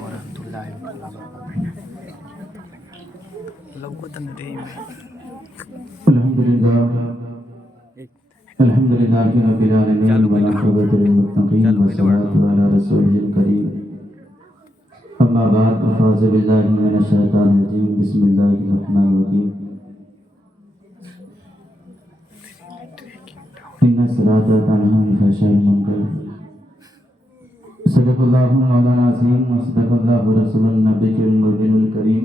warahmatullahi wabarakatuh. Lawatan day mein. Alhamdulillah rabbil alamin wal aqibatu lil muttaqin wassalatu ala rasulil karim. Amma ba'd, a'udzu billahi minash shaitanir rajim. Bismillahir rahmanir rahim. Inna salata tanha 'anil fahsya'i wal munkar. Sadaqallahu mawlana azim wa sadaqallahu rasulun nabiyul mubinul karim.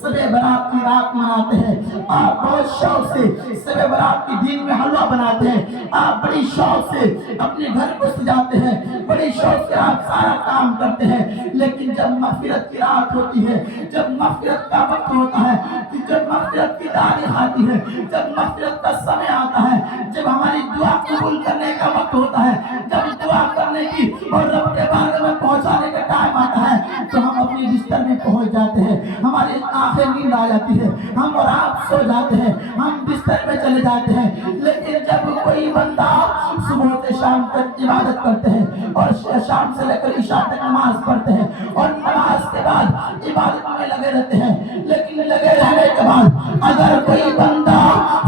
Shab Barat کی رات مناتے ہیں، آپ بہت شوق سے شب برات کی دن میں حلوہ بناتے ہیں، آپ بڑی شوق سے اپنے گھر کو سجاتے ہیں، بڑی شوق سے آپ سارا کام کرتے ہیں، لیکن جب مغفرت کی رات ہوتی ہے، جب مغفرت کا وقت ہوتا ہے، جب مغفرت کی تاریخ آتی ہے، جب مغفرت کا سمے آتا ہے، جب ہماری دعا قبول کرنے کا وقت ہوتا ہے، جب دعا کرنے کی اور رب کے بارگاہ میں پہنچانے کا ٹائم آتا ہے، تو ہم اپنی بستر میں پہنچ جاتے ہیں، ہماری آنکھیں نیند آ جاتی ہے، ہم اور آپ سو جاتے ہیں، ہم بستر میں چلے جاتے ہیں، لیکن جب کوئی بندہ صبح سے شام تک عبادت کرتے ہیں اور شام سے لے کر عشاء تک نماز پڑھتے ہیں اور نماز کے بعد عبادت میں لگے رہتے ہیں، لیکن لگے رہنے کے بعد اگر کوئی بندہ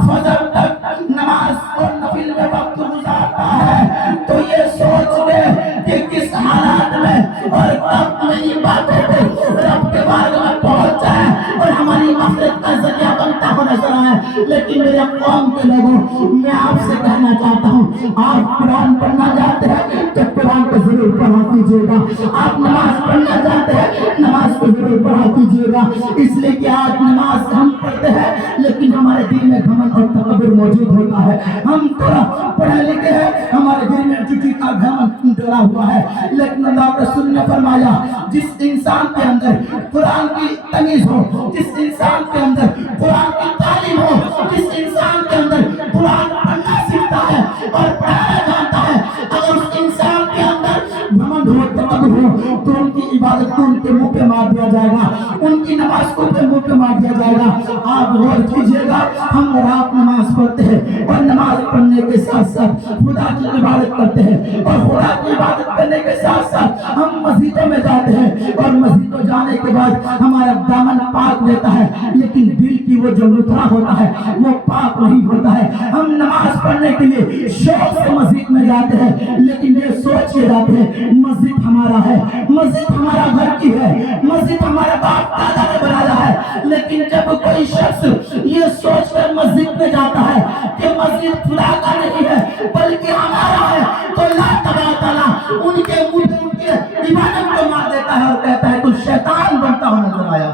فجر تک نماز اور نفل میں وقت گزارتا ہے تو یہ سوچ لے کہ کس حالات میں اور کب نئی باتوں پہ رب کے بارگاہ میں پہنچ جائے اور ہماری مغفرت کا ذریعہ بنتا ہو نظر آئے۔ لیکن میرے قوم کے لوگوں، میں آپ سے کہنا چاہتا ہوں، آپ قرآن پڑھنا جانتے ہیں تو قرآن کو ضرور پڑھا کیجیے گا، آپ نماز پڑھنا جانتے ہیں نماز کو ضرور پڑھا کیجیے گا، اس لیے کہ آج نماز ہم پڑھتے ہیں لیکن ہمارے دل میں گھمنڈ اور تکبر موجود ہوتا ہے، ہم تھوڑا پڑھے لکھے ہیں، ہمارے دل میں جھوٹی کا گھمنڈ ڈلا ہوا ہے، لیکن اللہ کے رسول نے فرمایا جس انسان کے اندر قرآن کی تمیز ہو، جس انسان کے اندر قرآن کی تعلیم ہو، جس انسان کے اندر قرآن پڑھنا سیکھتا ہے اور پڑھانا جانتا ہے، اگر اس انسان کے اندر گھمنڈ ہو تکبر ہو تو ان کی عبادت کو ان کے منہ پہ مار دیا جائے گا، ان کی نماز کو منہ پہ مار دیا جائے گا۔ آپ غور کیجئے گا، ہم اور آپ نماز پڑھتے ہیں اور نماز پڑھنے کے ساتھ ساتھ خدا کی عبادت کرتے ہیں اور خدا کی عبادت کرنے کے ساتھ ساتھ ہم مسجدوں میں جاتے ہیں اور مسجدوں جانے کے بعد ہمارا دامن پاک لیتا ہے، لیکن دل کی وہ جو لتھڑا ہوتا ہے وہ پاک نہیں ہوتا ہے۔ ہم نماز پڑھنے کے لیے شوق سے مسجد میں جاتے ہیں، لیکن یہ سوچ کے جاتے ہیں مسجد ہمارا ہے، مسجد ہمارا گھر کی ہے، مسجد ہمارا باپ دادا نے بنایا ہے، لیکن جب کوئی شخص یہ سوچ کر مسجد میں جاتا ہے کہ مسجد خدا کا نہیں ہے بلکہ ہمارا ہے، تو اللہ تبارک تعالیٰ ان کے منہ پہ ان کے عبادت کو مار دیتا ہے اور کہتا ہے تو شیطان بنتا ہوا نظر آیا۔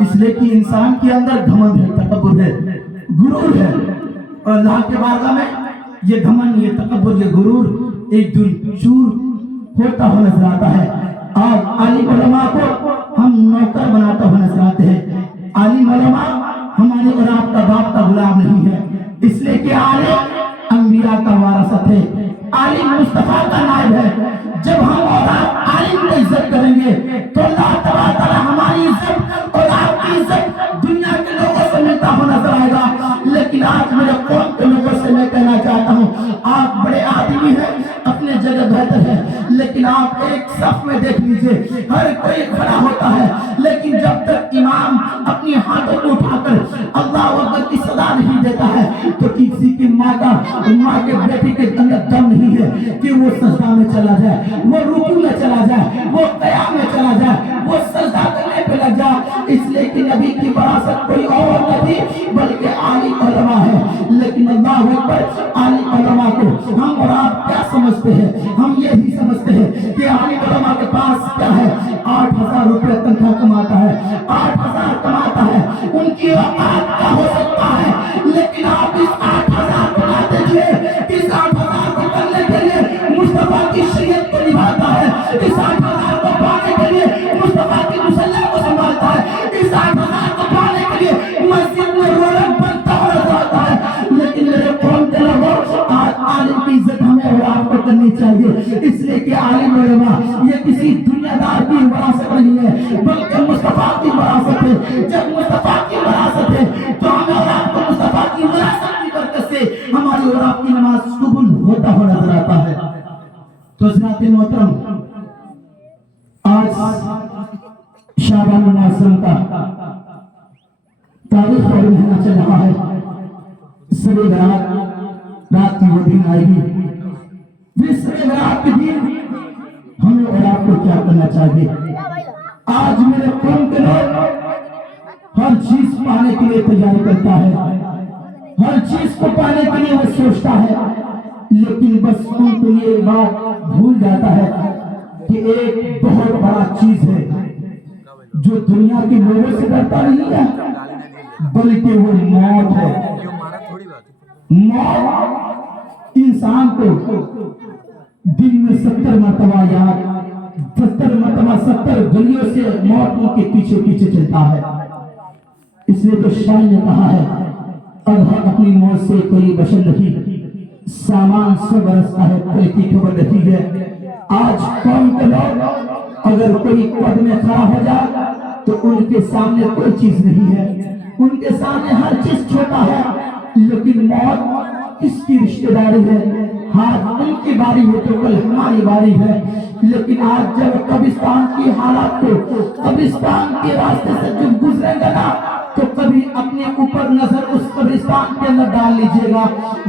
اس لیے کہ انسان کے اندر گھمنڈ ہے، تکبر ہے، غرور ہے، اور اللہ کے بارگاہ میں یہ گھمنڈ، یہ تکبر، یہ غرور ایک دن چور ہوتا ہوا نظر آتا ہے۔ آج عالم علماء کو ہم نوکر بناتا ہوا نظر آتے ہیں۔ عالم علماء ہمارے اور آپ کا باپ کا غلام نہیں ہے، اس لیے کہ عالم انبیاء کا وارث ہے، عالم مصطفیٰ کا نائب ہے۔ جب ہم اور آپ عالم کو عزت کریں گے تو اللہ تبارک تعالیٰ ہماری عزت اور آپ کی عزت دنیا کے لوگوں سے ملتا ہوا نظر آئے گا۔ لیکن آج میرے قوم کے لوگوں سے میں کہنا چاہتا ہوں، آپ بڑے آدمی ہیں، اپنے جگہ بہتر ہے، لیکن آپ ایک صف میں دیکھ لیجئے، ہر کوئی کھڑا ہوتا ہے، لیکن جب تک امام اپنی ہاتھوں کو اٹھا کر اللہ اکبر کی صدا نہیں دیتا ہے تو کسی کی ماں کے بیٹی کے اندر دم نہیں ہے کہ وہ سجدہ میں چلا جائے، وہ رکوع میں چلا جائے، وہ قیام میں چلا جائے، وہ سجدہ کرنے پہ لگ جائے۔ اس لیے کہ نبی کی وراثت کوئی اور نہیں بلکہ عالم علماء ہے، لیکن اللہ اکبر، عالم علماء کو ہم اور آپ کیا سمجھتے ہیں؟ ہم یہی سمجھتے ہیں کہ عالم علماء کے پاس کیا ہے، 8,000 روپے تنخواہ کماتا ہے، 8,000 کماتا ہے، ان کی اوقات کیا ہو سکتا ہے، لیکن آپ اس 8,000 کو نہ دیکھیے، اس 8,000 کو کرنے کے لیے مصطفیٰ کی شریعت کو نبھاتا ہے، اس 8,000 کو پانے کے لیے مصطفیٰ کی مصلی کو سنبھالتا ہے، اس 8,000 کو پانے کے لیے مسجد میں رونق بنتا ہوا جاتا ہے۔ لیکن میرے قوم کے لوگوں، عالم کی عزت ہمیں اور آپ کو کرنی چاہیے، اس لیے کہ عالم علماء یہ کسی دنیا دار کی وراثت نہیں ہے بلکہ مصطفیٰ کی وراثت ہے۔ جب مصطفیٰ کی وراثت ہے تو ہمیں اور آپ کو مصطفیٰ کی وراثت کی برکت سے ہماری اور آپ کی نماز قبول ہوتا ہوا نظر آتا ہے۔ تو حضرات محترم، آج شعبان المعظم کا تاریخ اور مہینہ چل رہا ہے، شب برات کی وہ دن آئے گی جس شب برات کے دن ہمیں اور آپ کو کیا کرنا چاہیے۔ آج میرے قوم کے لوگ ہر چیز پانے کے لیے تیاری کرتا ہے، ہر چیز کو پانے کے لیے وہ سوچتا ہے، لیکن بس ان کو یہ بات بھول جاتا ہے کہ ایک بہت بڑا چیز ہے جو دنیا کے لوگوں سے ڈرتا نہیں ہے بلکہ وہ موت ہے. موت انسان کو دن میں 70 مرتبہ یاد 70 مرتبہ 70 گلیوں سے موت ان کے پیچھے پیچھے چلتا ہے. اس لیے تو شاعر نے کہا ہے اگر اپنی موت سے کوئی بشر نہیں سامان سے برستا ہے کوئی کی خبر نہیں ہے. آج قوم کے لوگ اگر کوئی پد میں کھڑا ہو جائے تو ان کے سامنے کوئی چیز نہیں ہے, ان کے سامنے ہر چیز چھوٹا ہے. لیکن موت کس کی رشتہ داری ہے؟ ہاں ان کی باری ہے تو کل ہماری باری ہے. لیکن آج جب قبرستان کی حالات کو قبرستان کے راستے سے جب گزرے گا نا تو کبھی اپنے اوپر نظر اس قبرستان کے اندر ڈال لیجئے گا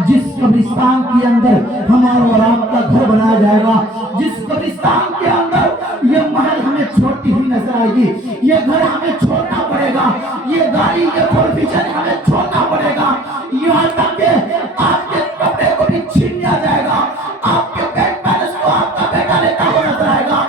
جس قبرستان کے اندر ہمارا اور آپ کا گھر بنایا جائے گا, جس قبرستان کے اندر یہ محل ہمیں چھوٹی ہی نظر آئے گی, یہ گھر ہمیں چھوڑنا پڑے گا, یہ گاڑی یہ پروفیشن ہمیں چھوڑنا پڑے گا. یہاں تک کہ آپ کے کپڑے کو بھی چھین لیا جائے گا, آپ کے بینک بیلنس کو آپ کا بیٹا لیتا ہوا نظر آئے گا,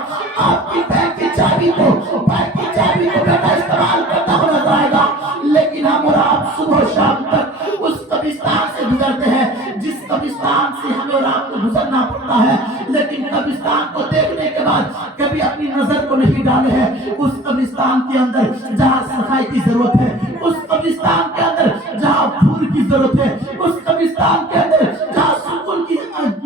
آپ کی بینک کی چابی کو بیٹا استعمال کرتا ہوا نظر آئے گا. لیکن ہم اور آپ صبح و شام تک اس قبرستان سے گزرتے ہیں جس قبرستان سے ہمیں اور آپ کو گزرنا پڑتا ہے. لیکن قبرستان کو دیکھنے کے بعد کبھی اپنی نظر کو نہیں ڈالے ہیں اس قبرستان کے اندر جہاں صفائی کی ضرورت ہے, اس قبرستان کے اندر جہاں پھول کی ضرورت ہے, اس قبرستان کے اندر جہاں سکون کی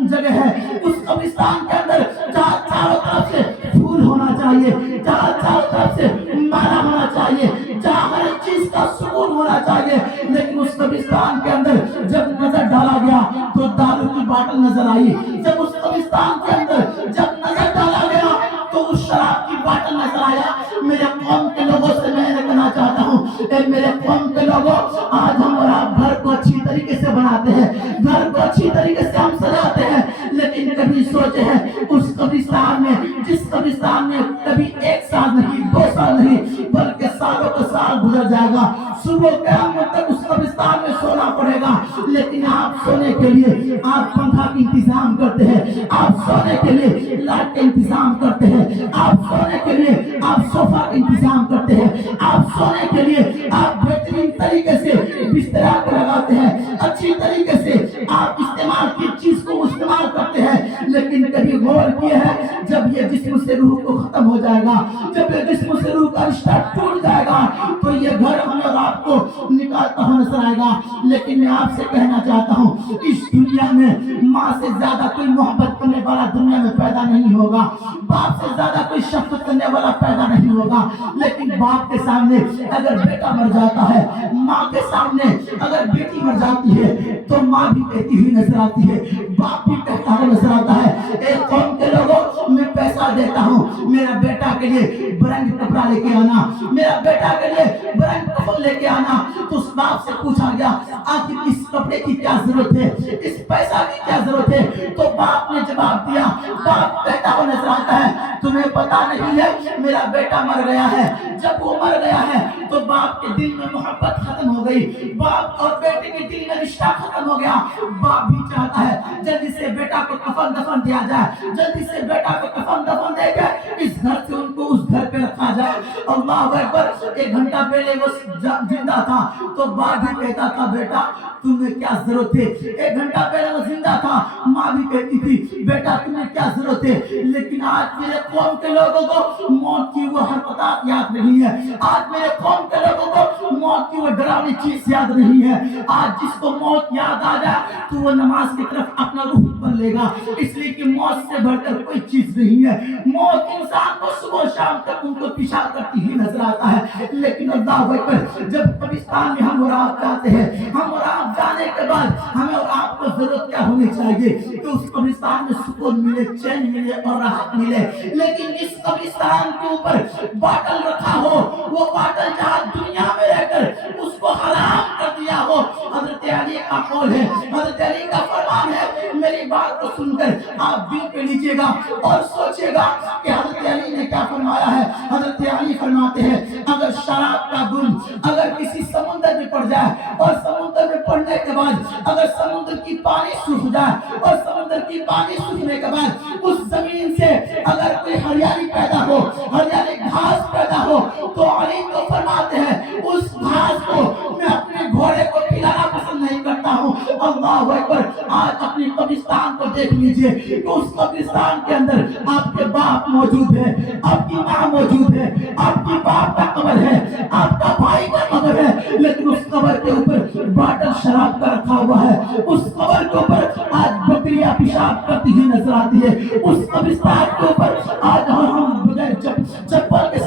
جگہ ہے, اس قبرستان کے اندر جہاں چاروں طرف سے پھول ہونا چاہیے, جہاں چاروں طرف سے مالا ہونا چاہیے, جہاں ہر چیز کا سکون ہونا چاہیے. لیکن اس قبرستان کے اندر جب نظر ڈالا گیا تو دارو کی باٹل نظر آئی, جب اس قبرستان کے اندر جب نظر ڈالا گیا تو اس شراب کی باٹل نظر آیا. میرے قوم کے لوگوں سے میں کہنا چاہتا ہوں اے میرے قوم کے لوگوں, آج ہم اور آپ گھر کو اچھی طریقے سے بناتے ہیں, گھر کو اچھی طریقے سے ہم سجاتے ہیں, لیکن کبھی سوچے ہیں اس قبرستان میں جس قبرستان میں کبھی 1 سال نہیں 2 سال نہیں بلکہ سالوں کا سال گزر جائے گا, صبح قیامت تک اس قبرستان میں سونا پڑے گا. لیکن آپ سونے کے لیے آپ پنکھا کا انتظام کرتے ہیں, آپ سونے کے لیے لائٹ کا انتظام کرتے ہیں, آپ سونے کے لیے آپ صوفہ کا انتظام کرتے ہیں, آپ سونے کے لیے آپ بہترین طریقے سے بستر کو لگاتے ہیں, اچھی طریقے سے آپ استعمال کی چیز کو استعمال کرتے ہیں. لیکن کبھی غور کیا ہے جب یہ جسم سے روح کو ختم ہو جائے گا, جب یہ جسم سے روح کا رشتہ ٹوٹ جائے گا تو یہ گھر ہمیں اور آپ کو نکالتا ہوا نظر آئے گا. لیکن میں آپ سے کہنا چاہتا ہوں اس دنیا میں ماں سے زیادہ کوئی محبت کرنے والا دنیا میں پیدا نہیں ہوگا, باپ سے زیادہ کوئی شفقت کرنے والا پیدا نہیں ہوگا. لیکن باپ کے سامنے اگر بیٹا مر جاتا ہے, ماں کے سامنے اگر بیٹی مر جاتی ہے تو ماں بھی کہتی ہوئی نظر آتی ہے, باپ بھی کہتا ہوا نظر آتا ہے اے قوم کے لوگوں میں پیسہ دیتا ہوں میرا بیٹا کے لیے برنگ کپڑا لے کے آنا, میرا بیٹا کے لیے برنگ کپڑا لے کے آنا. تو اس باپ سے پوچھا گیا آخر اس کپڑے کی کیا ضرورت ہے, اس پیسہ کی کیا ضرورت ہے؟ تو باپ نے جواب دیا, باپ کہتا ہوا نظر آتا ہے تمہیں پتا نہیں ہے میرا بیٹا مر گیا ہے. جب وہ مر گیا ہے تو باپ کے دل میں محبت ختم ہو گئی, باپ اور بیٹے کے دل میں رشتہ ختم ہو گیا. باپ بھی چاہتا ہے جلدی سے بیٹا کو کفن دفن دیا جائے, جلدی سے بیٹا کو کفن دفن دے کے اس گھر سے ان کو اس گھر پہ رکھا جائے. اللہ اکبر. 1 گھنٹہ پہلے وہ زندہ تھا تو باپ بھی کہتا تھا بیٹا تمہیں کیا ضرورت ہے, 1 گھنٹہ پہلے وہ زندہ تھا ماں بھی کہتی تھی بیٹا تمہیں کیا ضرورت ہے. لیکن آج میرے قوم کے لوگوں کو موت کی وہ حرکات یاد نہیں ہے, آج میرے قوم کے لوگوں کو موت کی وہ ڈراؤنی چیز یاد نہیں ہے. آج جس کو موت یاد آ جائے تو وہ نماز کی طرف اپنا روح بن لے گا, اس لیے کہ موت سے بڑھ کر کوئی چیز نہیں ہے. موت انسان کو صبح شام تک ان کو پیچھا کرتی ہی نظر آتا ہے. لیکن اللہ اکبر جب قبرستان میں ہم اور آپ جاتے ہیں, ہم اور آپ جانے کے بعد ہمیں اور آپ کو ضرورت کیا ہونی چاہیے کہ اس قبرستان میں سکون ملے, چین ملے اور راحت ملے. لیکن اس قبرستان کے اوپر باٹل رکھا ہو, وہ باٹل جہاں دنیا میں رہ کر اس کو حرام کر دیا ہو. حضرت علی کا قول ہے, حضرت علی کا فرمان ہے, میری بات کو سن کر آپ دل پہ لیجئے گا اور سوچئے گا کہ حضرت علی نے کیا فرمایا ہے. حضرت علی فرماتے ہیں اگر شراب کا گل اگر کسی سمندر میں پڑ جائے اور سمندر میں پڑنے کے بعد اگر سمندر کی پانی سوکھ جائے اور سمندر کی پانی سوکھنے کے بعد اس زمین سے اگر کوئی ہریالی پیدا ہو, ہریالی گھاس پیدا ہو تو علی تو فرماتے ہیں اس گھاس کو میں اپنے گھوڑے کو کھلانا پسند نہیں کرتا ہوں. اللہ اکبر. آج اپنی قبرستان کو دیکھ لیجئے کہ اس قبرستان کے اندر آپ کے باپ موجود ہے, آپ کی ماں موجود ہے, آپ کی باپ کا قبر ہے, آپ کا بھائی کا قبر ہے, لیکن اس قبر کے اوپر باٹل شراب کا رکھا ہوا ہے. اس قبر کے اوپر آج بکریاں پیشاب کرتی ہوئی نظر آتی ہے. اس قبرستان کے اوپر آج ہم بغیر چپل کے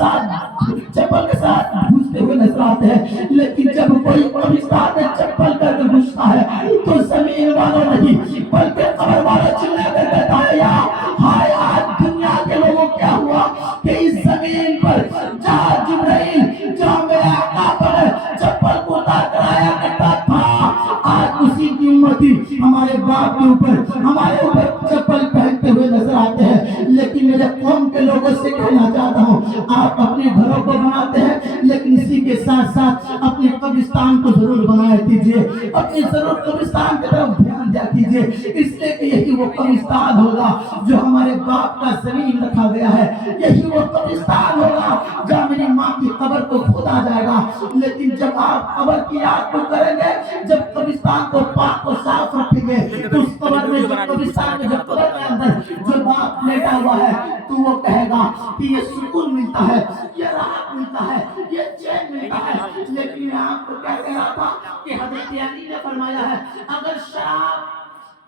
ساتھ گھستے ہوئے نظر آتے ہیں. لیکن جب کوئی قبرستان میں چپل کر کے گھستا ہے تو زمین والوں نہیں بلکہ قبر والا چلا کر کہتا ہے یا ہائے آج دنیا کے لوگوں کیا ہوا کہ اس زمین پر جہاں جبرائیل جہاں میرے آقا پر چپل کو اتار کر آیا کرتا تھا, آج اسی کی امتی ہمارے باپ کے اوپر ہمارے اوپر چپل پہنتے ہوئے نظر آتے ہیں. لیکن میرے قوم کے لوگوں سے کہنا چاہتا ہوں آپ اپنے گھروں کو بناتے ہیں لیکن اسی کے ساتھ ساتھ اپنے قبرستان کو ضرور بنایا کیجیے, اپنی ضرور قبرستان کی طرف دھیان دیا کیجیے, اس لیے کہ یہی وہ قبرستان ہوگا جو ہمارے باپ کا زمین رکھا گیا ہے, یہی وہ قبرستان ہوگا جہاں میری ماں کی قبر کو کھودا جائے گا. لیکن جب آپ قبر کی یاد کو کریں گے, جب قبرستان کو پاک و صاف رکھیں گے تو اس قبر میں جو قبرستان میں جو قبر کے اندر جو باپ لیٹا ہوا ہے تو وہ کہے گا کہ یہ سکون ملتا ہے, یہ راحت ملتا ہے, یہ چین ملتا ہے. لیکن میں آپ کو کیا کہہ رہا تھا کہ حضرت علی نے فرمایا ہے اگر شراب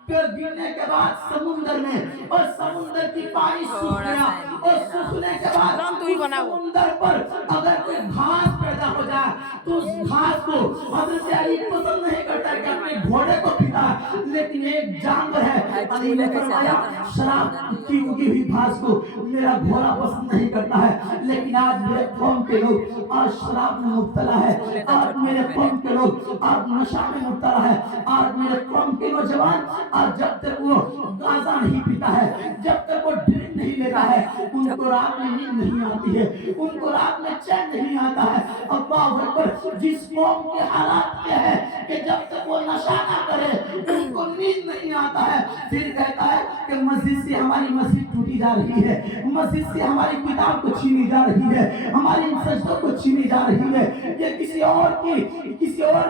گرنے کے بعد سمندر میں اور سمندر کی پانی سوکھ گیا اور سوکھنے کے بعد سمندر پر اگر کوئی گھاس پیدا ہو جائے تو اس گھاس کو حضرت علی پسند نہیں کرتا کہ اپنے گھوڑے کو پیتا, لیکن ایک جانور ہے. علی نے فرمایا شراب کی اگی ہوئی گھاس کو میرا گھوڑا پسند نہیں کرتا ہے, لیکن آج میرے قوم کے لوگ آج شراب میں مبتلا ہے, آج میرے قوم کے لوگ آج نشہ میں مبتلا ہے, آج میرے قوم کے نوجوان آج جب تک وہ گازا نہیں پیتا ہے, جب تک وہ ڈرنک نہیں لیتا ہے, ان کو رات میں نیند نہیں آتی ہے, ان کو رات میں چین نہیں آتا ہے. اللہ اکبر. جس قوم کے حالات یہ ہے کہ جب تک وہ نشہ نہ کرے ان کو نیند نہیں آتا ہے, پھر کہتا ہے کہ مسجد سے ہماری مسجد ٹوٹی جا رہی ہے, مسجد سے ہماری کتاب کو چھینی جا رہی ہے, ہماری سجدوں کو چھینی جا رہی ہے. یہ کسی اور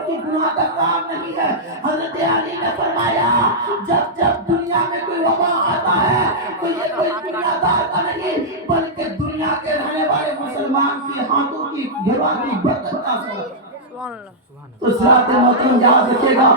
کی گناہ کا کام نہیں ہے. حضرت علی نے فرمایا جب دنیا میں کوئی وبا آتا ہے تو یہ کوئی دنیا دار کا نہیں بلکہ دنیا کے رہنے والے مسلمان کے ہاتھوں کی گھروالی برکت کا اثر. تو حضرات محترم یاد رکھیے گا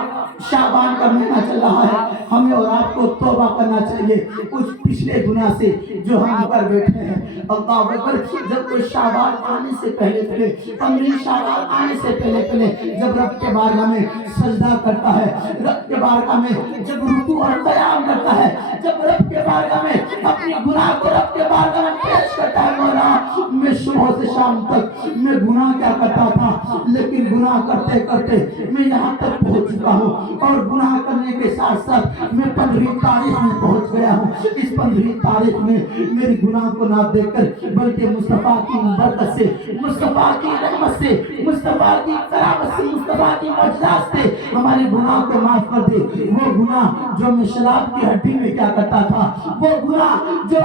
شعبان کا مہینہ چل رہا ہے, ہمیں اور آپ کو توبہ کرنا چاہیے اس پچھلے گناہ سے جو ہم پر بیٹھے ہیں. اللہ اکبر. جب کوئی شعبان آنے سے پہلے 15 شعبان آنے سے پہلے جب رب کے بارگاہ میں سجدہ کرتا ہے, رب کے بارگاہ میں جب رکوع اور قیام کرتا ہے, جب رب کے بارگاہ میں اپنی گناہ کو رب کے بارگاہ میں پیش کرتا ہے, مولا میں صبح سے شام تک میں گناہ کیا کرتا تھا, لیکن گناہ کرتے کرتے میں یہاں تک پہنچ چکا ہوں اور گناہ کرنے کے ساتھ ساتھ میں 15 تاریخ میں پہنچ گیا ہوں. اس 15 تاریخ میں میری گناہ کو نہ دیکھ کر بلکہ مصطفیٰ کی برکت سے, مصطفیٰ کی رحمت سے, مصطفیٰ کی کرامت سے, مصطفیٰ کی معجزات سے ہمارے گناہ کو معاف کر دے. وہ گناہ جو میں شراب کی ہڈی میں کیا کرتا تھا, وہ گناہ جو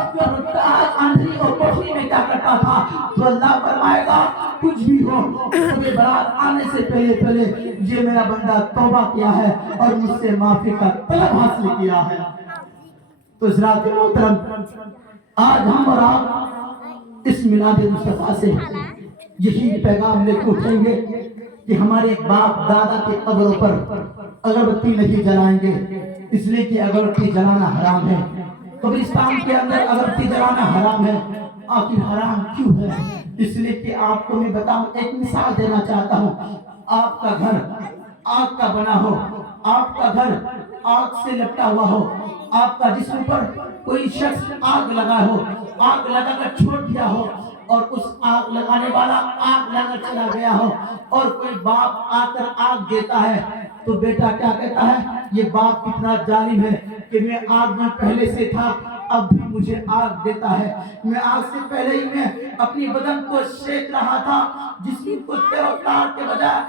اندھی اور کوٹھی میں کیا کرتا تھا, تو اللہ فرمائے گا کچھ بھی ہو صبح برات آنے سے پہلے یہ میرا بندہ توبہ کیا ہے اور مجھ سے معافی کا طلب حاصل کیا ہے. تو حضرات محترم آج ہم اور آپ اس میلاد مصطفیٰ سے یہی پیغام لے کے اٹھیں گے کہ ہمارے باپ دادا کی قبروں پر اگربتی نہیں جلائیں گے, اس لیے کہ اگربتی جلانا حرام ہے. قبرستان کے اندر اگربتی جلانا حرام ہے. آخر حرام کیوں ہے؟ اس لیے کہ آپ کو میں بتاؤں, ایک مثال دینا چاہتا ہوں. آپ کا گھر آگ کا بنا ہو, آپ کا گھر آگ سے لپٹا ہوا ہو, آپ کا جسم پر کوئی شخص آگ لگا ہو, آگ لگا کر چھوڑ دیا ہو اور اس آگ لگانے والا آگ لگا چلا گیا ہو اور کوئی باپ آ کر آگ دیتا ہے تو بیٹا کیا کہتا ہے, یہ باپ کتنا ظالم ہے کہ میں آگ میں پہلے سے تھا اب بھی مجھے آگ دیتا ہے, میں آگ سے پہلے ہی میں اپنی بدن کو سیک رہا تھا، جسم کو تیر و تار کے بجائے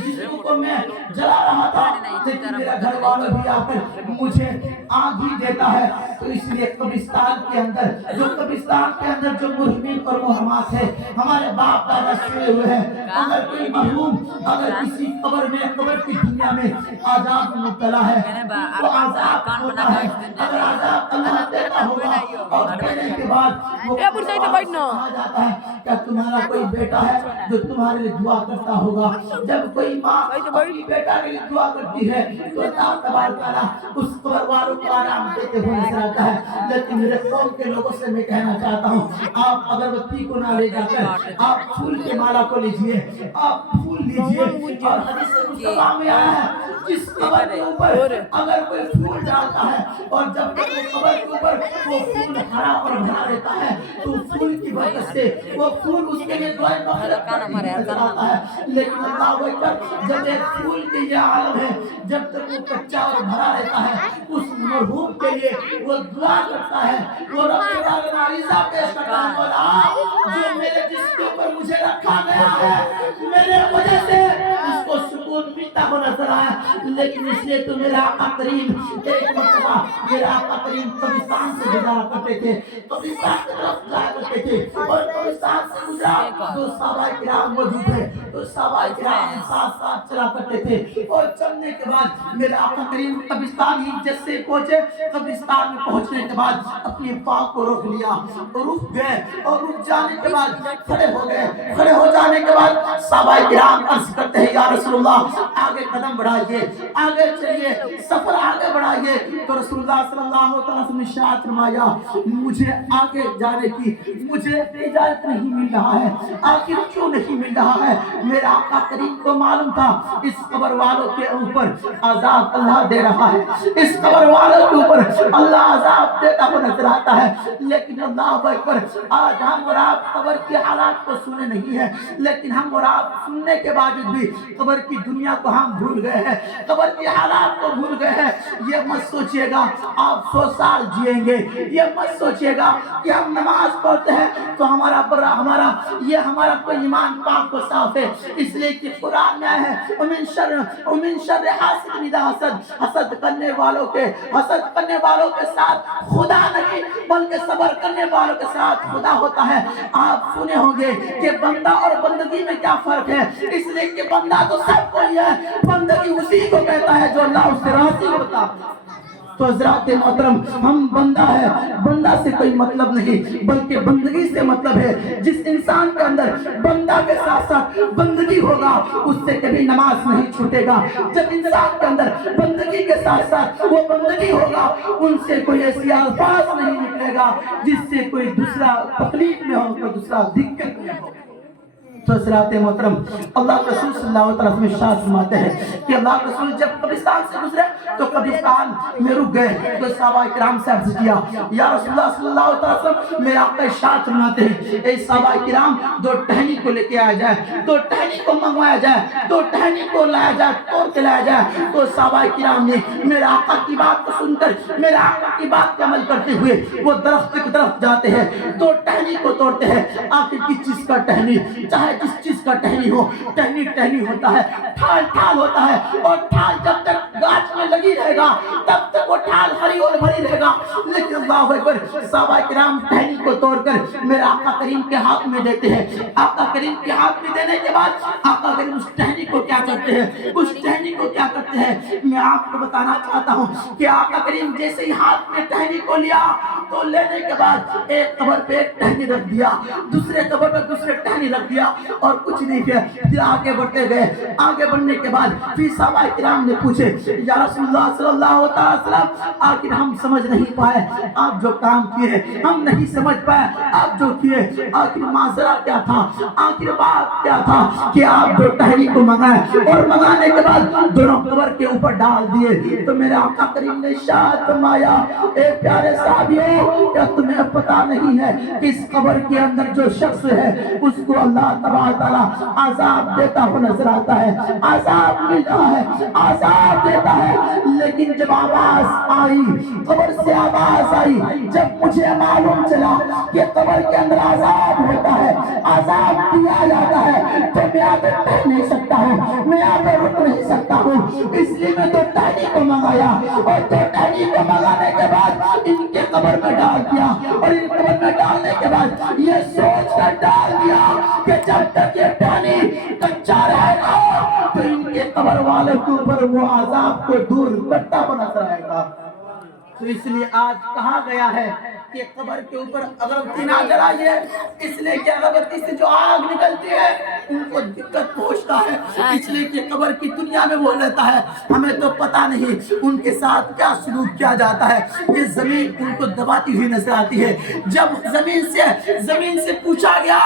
جسم کو میں جلا رہا تھا، لیکن میرا گھر والا بھی آ کر مجھے آگ ہی دیتا ہے۔ تو اس لیے قبرستان کے اندر جو مرحومین اور محرمات ہے، ہمارے باپ دادا سوئے ہوئے ہیں، اگر کوئی مرحوم اگر کسی قبر میں، قبر کی دنیا میں عذاب میں مبتلا ہے، اس کو عذاب ہوتا ہے، اگر عذاب اللہ دیتا ہوگا اور کہنے کے بعد وہ کہا جاتا ہے کیا تمہارا کوئی بیٹا ہے جو تمہارے لیے دعا کرتا ہوگا؟ جب کوئی ماں اپنی بیٹا کے لیے دعا کرتی ہے تو اللہ تبارک تعالیٰ اس قبر والوں کو آرام دیتے ہوئے نظر آتا ہے۔ لیکن میرے قوم کے لوگوں سے میں کہنا چاہتا ہوں، آپ اگربتی کو نہ لے جا کر آپ پھول کے مالا کو لیجئے، آپ پھول لیجئے، اور حدیث مصطفیٰ میں آیا ہے جس قبر کے اوپر اگر کوئی پھول ڈالتا ہے اور جب تک وہ قبر کے اوپر وہ پھول ہرا اور بھرا رہتا ہے تو پھول کی برکت سے وہ پھول اس کے لیے دعائیں مغفرت کا نظر آتا ہے۔ لیکن اللہ اکبر، جب ایک پھول کے یہ عالم ہے، جب تک وہ کچا اور بھرا رہتا ہے اس مرحوم کے لیے وہ دعا کرتا ہے، وہ رب تعالیٰ عریضہ پیش کرتا ہے، مولا جو میرے جسم کے اوپر مجھے رکھا گیا ہے میرے وجہ سے اس کو سکون ملتا ہو نظر آیا، لیکن اس لیے تو میرا آقا کریم ایک مرتبہ میرا آقا کریم قبرستان سے گزارا کرتے تھے، قبرستان کی طرف جایا کرتے تھے اور قبرستان سے گزرا تو صحابہ کرام موجود تھے تو صحابہ کرام ساتھ ساتھ چلا کرتے تھے، اور چلنے کے بعد میرا آقا کریم قبرستان ہی جیسے پہنچے، قبرستان میں پہنچنے کے بعد اپنی پاک کو روک لیا اور رک گئے، اور رک جانے کے بعد کھڑے ہو گئے، کھڑے ہو جانے کے بعد صحابہ کرام عرض کرتے ہیں یا رسول اللہ آگے قدم بڑھائیے، آگے چلیے، سفر آگے بڑھائیے۔ تو رسول اللہ صلی اللہ علیہ وسلم نے ارشاد فرمایا مجھے آگے جانے کی مجھے اجازت نہیں مل رہا ہے، آخر کیوں نہیں مل رہا ہے؟ میرا آقا کریم کو معلوم تھا اس قبر والوں کے اوپر عذاب اللہ دے رہا ہے، اس قبر والوں کے اوپر اللہ عذاب دیتا ہوا نظر آتا ہے، لیکن اللہ اکبر آج ہم اور آپ قبر کی حالات کو سنے نہیں ہیں، لیکن ہم اور آپ سننے کے باوجود بھی قبر کی دنیا کو ہم بھول گئے ہیں، قبر کی حالات کو بھول گئے ہیں۔ یہ مت سوچئے گا آپ 100 سال جئیں گے، یہ مت سوچئے گا کہ ہم نماز پڑھتے ہیں تو ہمارا کوئی ایمان پاک کو صاف ہے، اس لیے کہ قرآن میں ہے ومن شر حاسد اذا حسد، حسد کرنے والوں کے ساتھ خدا نہیں بلکہ صبر کرنے والوں کے ساتھ خدا ہوتا ہے۔ آپ سنے ہوں گے کہ بندہ اور بندگی میں کیا فرق ہے، اس لیے کہ بندہ تو سب کو ہی ہے، بندگی اسی کو کہتا ہے جو اللہ اس سے راضی ہوتا ہے۔ تو حضرات محترم، ہم بندہ ہے، بندہ سے کوئی مطلب نہیں بلکہ بندگی سے مطلب ہے۔ جس انسان کے اندر بندہ کے ساتھ ساتھ بندگی ہوگا اس سے کبھی نماز نہیں چھوٹے گا۔ جب انسان کے اندر بندگی کے ساتھ ساتھ وہ بندگی ہوگا ان سے کوئی ایسی الفاظ نہیں نکلے گا جس سے کوئی دوسرا تکلیف میں ہو، کوئی دوسرا دقت میں ہو۔ تو حضرات محترم، اللہ کے رسول صلی اللہ علیہ وسلم ارشاد فرماتے ہیں کہ اللہ کے رسول جب قبرستان سے گزرے تو قبرستان میں رک گئے، تو صحابہ کرام سے عرض کیا یا رسول اللہ صلی اللہ علیہ وسلم میرے آقا ارشاد فرماتے ہیں اے صحابہ کرام 2 ٹہنی کو لے کے آیا جائے، 2 ٹہنی کو منگوایا جائے، 2 ٹہنی کو لایا جائے، توڑ کے لایا جائے۔ تو صحابہ کرام نے میرے آقا کی بات کو سن کر میرے آقا کی بات پہ عمل کرتے ہوئے وہ درخت کی طرف جاتے ہیں، 2 ٹہنی کو توڑتے ہیں۔ آخر کس چیز کا ٹہنی؟ چاہے جس چیز کا ٹہنی ہو، ٹہنی ہوتا ہے، ٹھال ہوتا ہے، اور ٹھال جب تک گاچھ میں لگی رہے گا تب تک وہ ٹھال ہری اور بھری رہے گا۔ لیکن اللہ اکبر، صحابہ کرام ٹہنی کو توڑ کر میرے آقا کریم کے ہاتھ میں دیتے ہیں۔ آقا کریم کے ہاتھ میں دینے کے بعد آقا کریم اس ٹہنی کو کیا کرتے ہیں، میں آپ کو بتانا چاہتا ہوں کہ آقا کریم جیسے ہی ہاتھ میں ٹہنی کو لیا تو لینے کے بعد ایک قبر پہ ایک ٹہنی رکھ دیا، دوسرے قبر پہ دوسرے ٹہنی رکھ دیا اور کچھ نہیں کیا۔ پھر آگے بڑھتے گئے، آگے بڑھنے کے بعد پھر صحابہ کرام نے پوچھے یا رسول اللہ صلی اللہ علیہ وسلم آخر ہم سمجھ نہیں پائے آپ جو کام کیے، ہم نہیں سمجھ پائے آپ جو کیے، آخر ماجرا کیا تھا، آخر بات کیا تھا کہ آپ جو ٹہنی کو منگائے اور منگانے کے بعد دونوں قبر قبر کے اوپر ڈال دیے تو میرے آقا کریم نے ارشاد فرمایا اے پیارے صحابیوں کیا تمہیں پتہ نہیں ہے کہ اس قبر کے اندر جو شخص ہے اس کو اللہ تبارک تعالیٰ عذاب دیتا ہوا نظر آتا ہے, عذاب مل رہا ہے, عذاب دیتا ہے, لیکن جب آواز آئی, قبر سے آواز آئی, جب مجھے معلوم چلا کہ قبر کے اندر عذاب ہوتا ہے, عذاب دیا جاتا ہے, تو میں یہاں پہ بیٹھ نہیں سکتا ہوں, میں یہاں پہ رک نہیں سکتا ہوں, اس لیے میں تو ٹہنی کو منگایا اور تو ٹہنی کو منگانے کے بعد ان کے قبر میں ڈال دیا اور ان قبر میں ڈالنے کے بعد یہ سوچ کر ڈال دیا کہ جب تک یہ ٹہنی کچا رہے گا تو ان کے قبر والوں کے اوپر وہ عذاب کو دور کرتا ہوا نظر آئے گا. تو اس لیے آج کہا گیا ہے کہ قبر کے اوپر اگربتی نہ جلائیے, اس لیے کہ اگربتی سے جو آگ نکلتی ہے ان کو دقت پہنچتا ہے, اس لیے کہ قبر کی دنیا میں وہ رہتا ہے, ہمیں تو پتہ نہیں ان کے ساتھ کیا سلوک کیا جاتا ہے. یہ زمین ان کو دباتی ہوئی نظر آتی ہے. جب زمین سے پوچھا گیا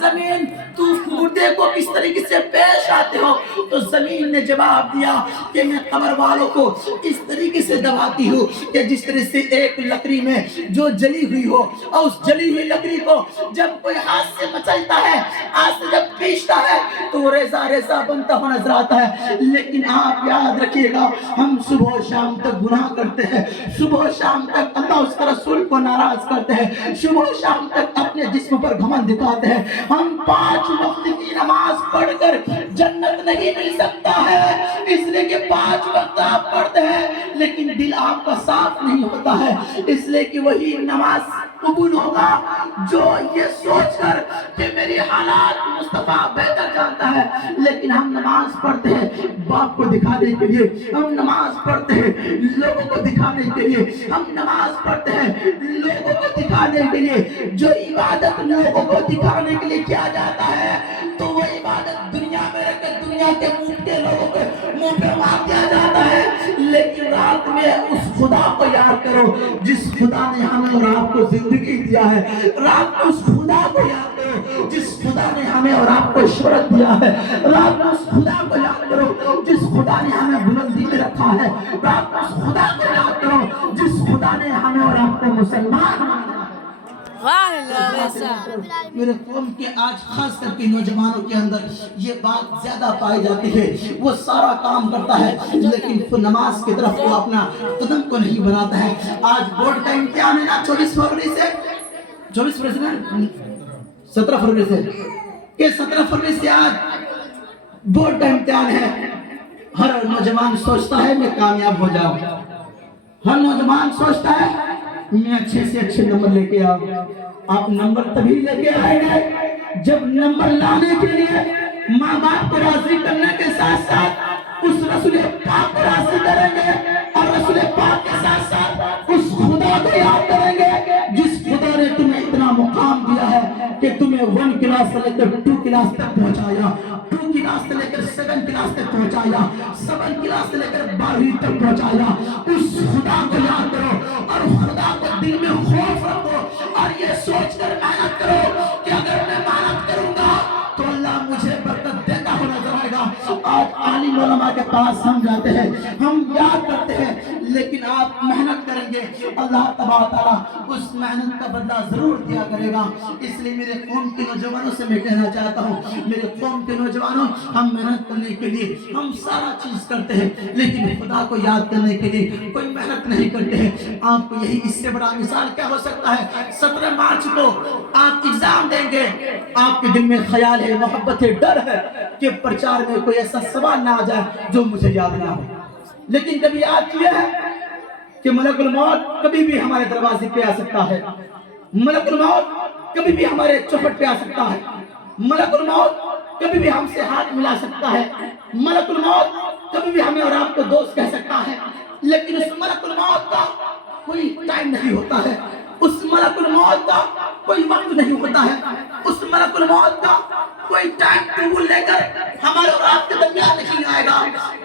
زمین تو مردے کو کس طریقے سے پیش آتے ہو, تو زمین نے جواب دیا کہ میں قبر والوں کو اس طریقے سے دباتی ہوں کہ جس طرح سے ایک لکڑی میں جو جلی ہوئی ہو, اور اس جلی ہوئی لکڑی کو جب کوئی ہاتھ سے مچلتا ہے, ہاتھ سے جب پیشتا ہے تو وہ ریزہ ریزہ بنتا ہوا نظر آتا ہے. لیکن آپ یاد رکھیے گا ہم صبح و شام تک گناہ کرتے ہیں, صبح و شام تک اللہ اس کے رسول کو ناراض کرتے ہیں, صبح و شام تک اپنے جسم پر گھمنڈ دکھاتے ہیں. ہم 5 وقت کی نماز پڑھ کر جنت نہیں مل سکتا ہے, اس لیے کہ 5 وقت آپ پڑھتے ہیں لیکن دل آپ کا صاف نہیں ہوتا ہے, اس لیے کہ وہی نماز قبول ہوگا جو یہ سوچ کر کہ میری حالات مصطفیٰ بہتر جانتا ہے. لیکن ہم نماز پڑھتے ہیں باپ کو دکھانے کے لیے, ہم نماز پڑھتے ہیں لوگوں کو دکھانے کے لیے, ہم نماز پڑھتے ہیں لوگوں کو دکھانے کے لیے. جو عبادت لوگوں کو دکھانے کے لیے کیا جاتا ہے تو وہ عبادت دنیا میں رہ کر دنیا کے منہ کے لوگوں کے منہ پہ وہاں کیا جاتا ہے. لیکن رات میں اس خدا کو یاد کرو جس خدا نے ہمیں اور آپ کو زندگی دیا ہے. رات میں اس خدا کو یاد کرو جس خدا نے ہمیں اور آپ کو شہرت دیا ہے. رات میں اس خدا کو یاد کرو جس خدا نے ہمیں بلندی میں رکھا ہے. رات میں اس خدا کو یاد کرو جس خدا نے ہمیں اور آپ کو مسلمان بنا. میرے قوم کے آج خاص کر کے نوجوانوں کے اندر یہ بات زیادہ پائی جاتی ہے, وہ سارا کام کرتا ہے لیکن نماز کی طرف وہ اپنا قدم کو نہیں بڑھاتا ہے. آج بورڈ کا امتحان ہے نا 24 فروری سے 17 فروری سے کہ 17 فروری سے آج بورڈ کا امتحان ہے. ہر نوجوان سوچتا ہے میں کامیاب ہو جاؤں, ہر نوجوان سوچتا ہے میں اچھے سے اچھے نمبر لے کے آؤں. آپ نمبر تبھی لے کے آئیں گے جب نمبر لانے کے لیے ماں باپ کو راضی کرنے کے ساتھ ساتھ اس رسول پاک کو راضی کریں گے, اور رسول پاک کے ساتھ ساتھ اس خدا کو یاد کریں گے جس خدا نے تمہیں اتنا مقام دیا ہے کہ تمہیں 1 کلاس سے لے کر 2 کلاس تک پہنچایا, 2 کلاس سے لے کر 7 کلاس تک پہنچایا, 7 کلاس سے لے کر 12ویں تک پہنچایا. اس خدا کو یاد کرو اور خدا کو دل میں خوف رکھو اور یہ سوچ کر محنت کرو کہ اگر میں محنت کروں گا تو اللہ مجھے برکت دیتا ہوا نظر آئے گا. آج عالم علماء کے پاس ہم جاتے ہیں, ہم یاد کرتے ہیں, لیکن آپ محنت کریں گے اللہ تبارک تعالیٰ اس محنت کا بدلہ ضرور دیا کرے گا. اس لیے میرے قوم کے نوجوانوں سے میں کہنا چاہتا ہوں, میرے قوم کے نوجوانوں ہم محنت کرنے کے لیے ہم سارا چیز کرتے ہیں لیکن خدا کو یاد کرنے کے لیے کوئی محنت نہیں کرتے ہیں. آپ کو یہی اس سے بڑا مثال کیا ہو سکتا ہے, 17 مارچ کو آپ ایگزام دیں گے, آپ کے دل میں خیال ہے, محبت ہے, ڈر ہے کہ پرچار میں کوئی ایسا سوال نہ آ جائے جو مجھے یاد نہ ہو. لیکن کبھی یاد کیا ہے کہ ملک الموت کبھی بھی ہمارے دروازے پہ آ سکتا ہے, ملک الموت کبھی بھی ہمارے چوکھٹ پہ آ سکتا ہے, ملک الموت کبھی بھی ہم سے ہاتھ ملا سکتا ہے, ملک الموت کبھی بھی ہمیں اور آپ کو دوست کہہ سکتا ہے. لیکن اس ملک الموت کا کوئی ٹائم نہیں ہوتا ہے, اس ملک الموت کا کوئی وقت نہیں ہوتا ہے, اس ملک الموت کا کوئی ٹائم ٹیبل لے کر ہمارے اور آپ کے درمیان نہیں آئے گا.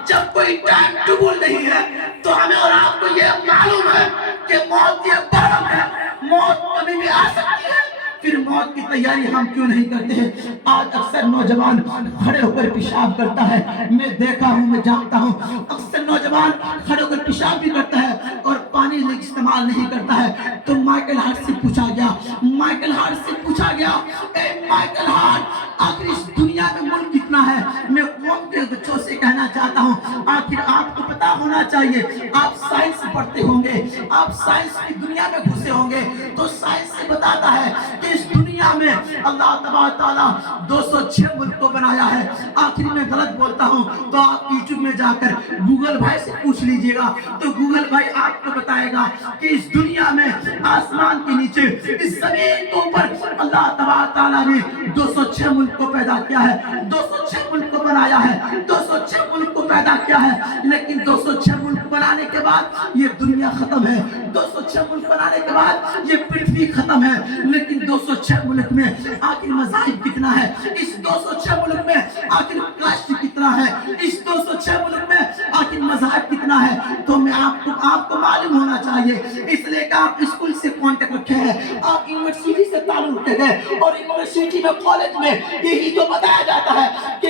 جب کوئی ٹائم ٹیبل نہیں ہے تو ہمیں اور آپ کو یہ معلوم ہے کہ موت یہ برم ہے, موت کبھی بھی آ سکتی ہے, پھر موت کی تیاری ہم کیوں نہیں کرتے ہیں؟ آج اکثر نوجوان کھڑے ہو کر پیشاب کرتا ہے، میں دیکھا ہوں، میں جانتا ہوں، اکثر نوجوان کھڑے ہو کر پیشاب بھی کرتا ہے اور پانی استعمال نہیں کرتا ہے۔ تو مائیکل ہارٹ سے پوچھا گیا، مائیکل ہارٹ سے پوچھا گیا، اے مائیکل ہارٹ، آخر اس دنیا میں ملک کتنا ہے؟ میں قوم کے بچوں سے کہنا چاہتا ہوں، آخر آپ کو پتا ہونا چاہیے، آپ سائنس پڑھتے ہوں گے، آپ سائنس کی دنیا میں گھسے ہوں گے، تو سائنس سے بتاتا ہے کہ اس دنیا میں اللہ تبارک تعالیٰ 206 ملک کو بنایا ہے۔ آخر میں غلط بولتا ہوں تو آپ یوٹیوب میں جا کر گوگل بھائی سے پوچھ لیجئے گا، تو گوگل بھائی آپ کو بتائے گا کہ اس دنیا میں آسمان کے نیچے، اس زمین کے اوپر اللہ تبارک تعالیٰ نے 206 ملک کو پیدا کیا ہے، 206 ملک کو بنایا ہے، 206 ملک کو پیدا کیا ہے۔ لیکن 206 ملک بنانے کے بعد یہ دنیا ختم ہے، 206 ملک بنانے کے بعد یہ پرتھوی ختم ہے، لیکن 206 ملک میں آخر مذاہب کتنا ہے؟ اس 206 ملک میں آخر کاسٹ کتنا ہے؟ اس 206 ملک میں آخر مذہب کتنا ہے؟ تو میں آپ کو معلوم ہونا چاہیے، اس لیے کہ آپ اسکول سے کانٹیکٹ رکھے ہیں، آپ یونیورسٹی سے تعلق رکھتے ہیں، اور یونیورسٹی میں کالج میں یہی تو بتایا جاتا ہے کہ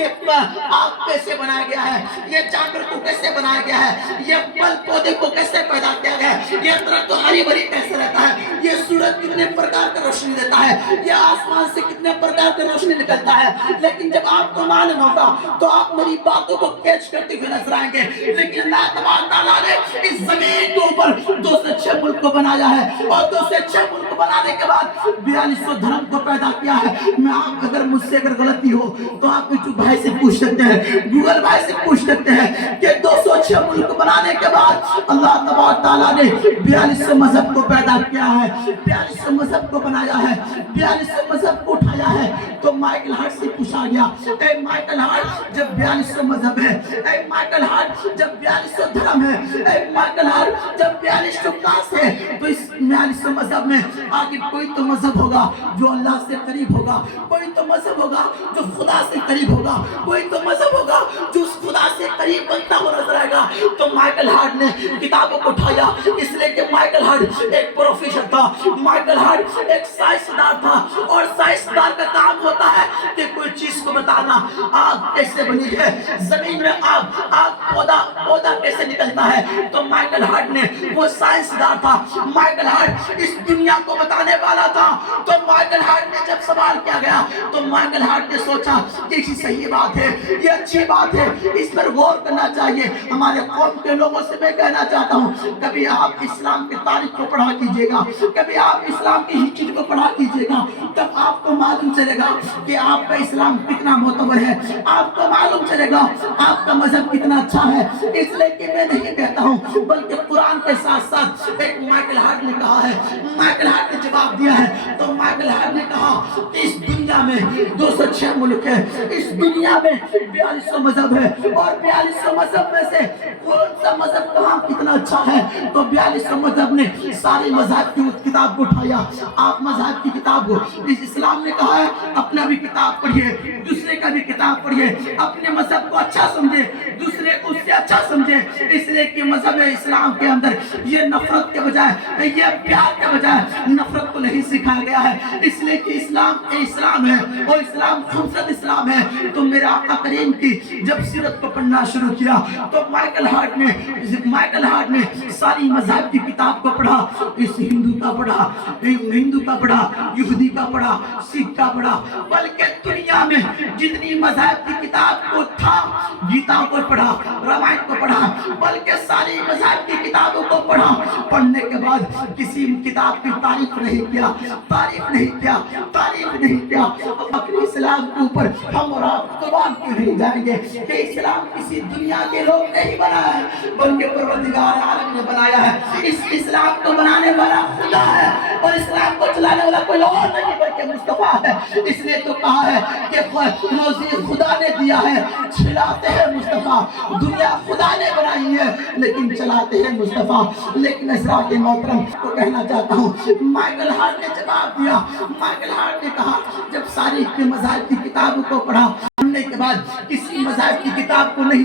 آپ کیسے بنایا گیا ہے، یہ جانور کو کیسے بنایا گیا ہے، یہ پھل پودے کو کیسے پیدا کیا گیا ہے، یہ درخت ہری بھری کیسے رہتا ہے، یہ سورج کتنے پرکار کا روشنی دیتا ہے، یہ آسمان سے کتنے پرکار کا روشنی نکلتا ہے۔ لیکن جب آپ کو معلوم ہوگا تو آپ میری باتوں کو کیچ کرتے ہوئے نظر آئیں گے۔ لیکن اللہ تبارک تعالیٰ نے اس زمین کے اوپر 206 ملک کو بنایا ہے، اور 206 ملک کو بنانے کے بعد 4200 دھرم کو پیدا کیا ہے۔ میں آپ اگر مجھ سے اگر غلطی ہو تو آپ یوٹیوب بھائی سے پوچھ سکتے ہیں، گوگل بھائی سے پوچھ سکتے ہیں کہ 206 ملک بنانے کے بعد اللہ تبارک تعالیٰ نے 4200 مذہب کو پیدا کیا ہے، 4200 مذہب کو بنایا ہے، 4200 مذہب کو اٹھایا ہے۔ تو مائیکل ہارٹ سے پوچھا گیا، اے مائیکل ہارٹ، جب 4200 مذہب ہے، اے مائیکل ہارٹ، جب 4200 دھرم ہے، اے مائیکل ہارٹ، جب 4200 کاس ہے، تو اس 4200 مذہب میں آخر کوئی تو مذہب ہوگا جو اللہ سے قریب ہوگا، کوئی تو مذہب ہوگا جو خدا سے قریب ہوگا، کوئی تو مذہب ہوگا جو اس خدا سے قریب بنتا ہوا نظر آئے گا۔ تو مائیکل ہارٹ نے کتابوں کو اٹھایا، اس لیے کہ مائیکل ہارٹ ایک پروفیسر تھا، مائیکل ہارٹ ایک سائنسدان تھا، اور سائنسدان کا کام ہوتا ہے کہ کوئی چیز کو بتانا، آگ کیسے بنی ہے، زمین میں آگ پودا کیسے نکلتا ہے۔ تو مائیکل ہارٹ نے، وہ سائنسدان تھا، مائیکل ہارٹ اس دنیا کو بتانے والا تھا۔ تو مائیکل ہارٹ نے جب سوال کیا گیا تو مائیکل ہارٹ نے سوچا کہ یہ صحیح بات ہے، یہ اچھی بات ہے، اس پر غور کرنا چاہیے۔ ہمارے قوم کے لوگوں سے میں کہنا چاہتا ہوں، کبھی آپ اسلام کی تاریخ کو پڑھا کیجئے گا، کبھی آپ اسلام کی ہسٹری کو پڑھا کیجئے گا، تب آپ کو معلوم چلے گا کہ آپ کا اسلام کتنا معتبر ہے، آپ کو معلوم چلے گا آپ کا مذہب کتنا اچھا ہے۔ اس لیے کہ میں نہیں کہتا ہوں، بلکہ قرآن کے ساتھ ساتھ ایک مائیکل ہارٹ نے کہا ہے، مائیکل ہارٹ نے جواب دیا ہے۔ تو مائیکل ہارٹ نے کہا کہ اس دنیا میں 206 ملک ہے، اس دنیا میں 4200 مذہب ہے، اور 4200 مذہب میں سے کون سا مذہب کہاں کتنا اچھا ہے۔ تو 4200 مذہب نے ساری مذہب کی کتاب کو اٹھایا، آپ مذہب کی کتاب کو، اسلام نے کہا ہے اپنا بھی کتاب پڑھیے، دوسرے کا بھی کتاب پڑھیے، اپنے مذہب کو اچھا سمجھے، دوسرے کو اس سے اچھا سمجھے، اس لیے کہ مذہب اسلام کے اندر یہ نفرت کے بجائے، یہ پیار کے بجائے نفرت کو نہیں سکھایا گیا ہے۔ اس لیے کہ اسلام ہے، اور اسلام خوبصورت اسلام ہے۔ تو میرے آقا کریم کی جب سیرت کو پڑھنا شروع کیا تو مائیکل ہارٹ نے ساری مذہب کی کتاب کو پڑھا، اس ہندو کا پڑھا، یہودی کا پڑھا، سکھ کا پڑھا، بلکہ دنیا میں جتنی مذہب کی کتاب کو تھا، گیتا کو پڑھا، رامائن کو پڑھا، بلکہ ساری مذہب کی کتابوں کو پڑھا۔ پڑھنے کے بعد کسی کتاب کی تعریف نہیں کیا، اپنے اسلام کے اوپر ہم اور آپ قربان کیوں نہیں جائیں گے کہ اسلام کسی دنیا کے لوگ نہیں بنایا ہے، بلکہ پروردگار عالم نے بنایا ہے۔ اس اسلام کو بنانے والا خدا ہے، اور اسلام کو چلانے والا کوئی اور نہیں بلکہ مصطفیٰ ہے۔ اس لیے تو کہا ہے کہ روزی خدا نے دیا ہے، چلاتے ہیں مصطفیٰ۔ دنیا خدا نے بنائی ہے لیکن چلاتے ہیں مصطفیٰ۔ لیکن حضرات محترم کو کہنا چاہتا ہوں، مائیکل ہارٹ نے جواب دیا، مائیکل ہارٹ نے کہا جب ساری مذاہب کی کتابوں کو پڑھا، پڑھنے کے بعد کسی مذہب کی کتاب کو نہیں